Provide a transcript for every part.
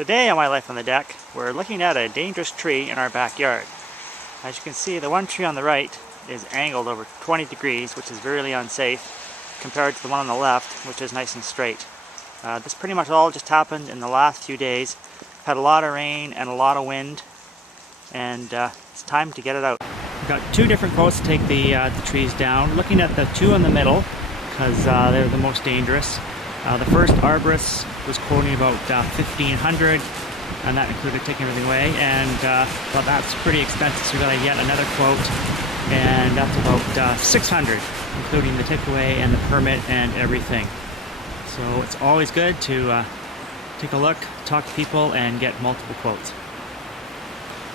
Today on My Life on the Deck, we're looking at a dangerous tree in our backyard. As you can see, the one tree on the right is angled over 20 degrees, which is really unsafe, compared to the one on the left, which is nice and straight. This pretty much all just happened in the last few days. Had a lot of rain and a lot of wind, and it's time to get it out. We've got two different quotes to take the trees down. Looking at the two in the middle, because they're the most dangerous. The first arborist was quoting about 1,500, and that included taking everything away, and well, that's pretty expensive, so we got yet another quote, and that's about 600, including the takeaway and the permit and everything. So it's always good to take a look, talk to people, and get multiple quotes.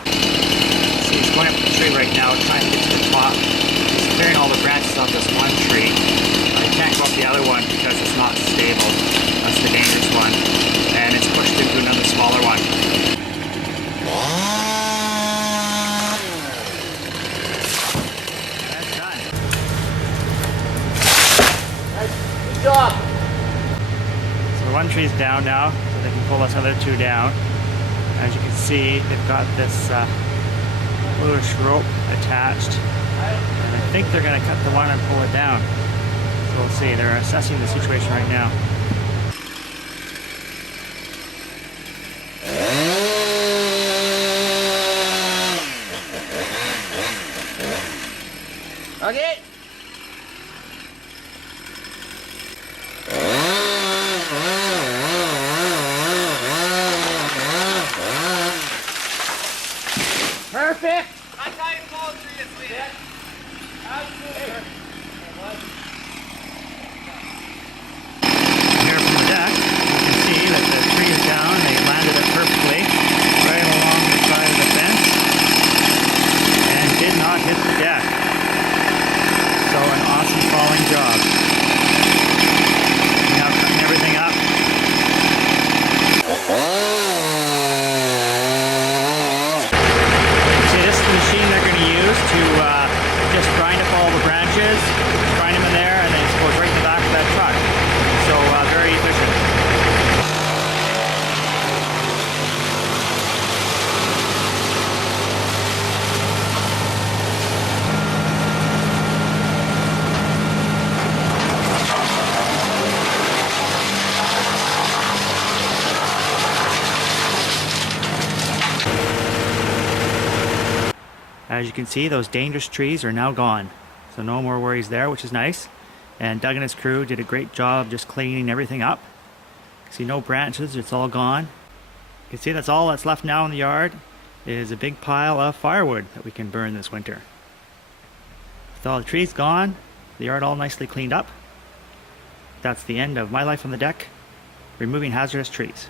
See, he's going up the tree right now, trying to get to the top. He's clearing all the branches off this one tree. I can't go up the other one because it's not stable. That's the dangerous one. And it's pushed into another smaller one. That's done. Good job. So one tree's down now, so they can pull this other two down. As you can see, they've got this bluish rope attached. And I think they're going to cut the one and pull it down. So we'll see. They're assessing the situation right now. Okay. Perfect. I thought you followed through this way. Yeah. Absolutely. Here from the deck, you can see that the tree is down. They landed it perfectly right along the side of the fence and did not hit the deck. So an awesome falling job. Now cutting everything up. See, this is the machine they're going to use to just grind up all the branches, grind them in there, and then it goes right in the back of that truck. So very efficient. As you can see, those dangerous trees are now gone. So no more worries there, which is nice. And Doug and his crew did a great job just cleaning everything up. You can see no branches, it's all gone. You can see that's all that's left now in the yard is a big pile of firewood that we can burn this winter. With all the trees gone, the yard all nicely cleaned up. That's the end of My Life on the Deck, removing hazardous trees.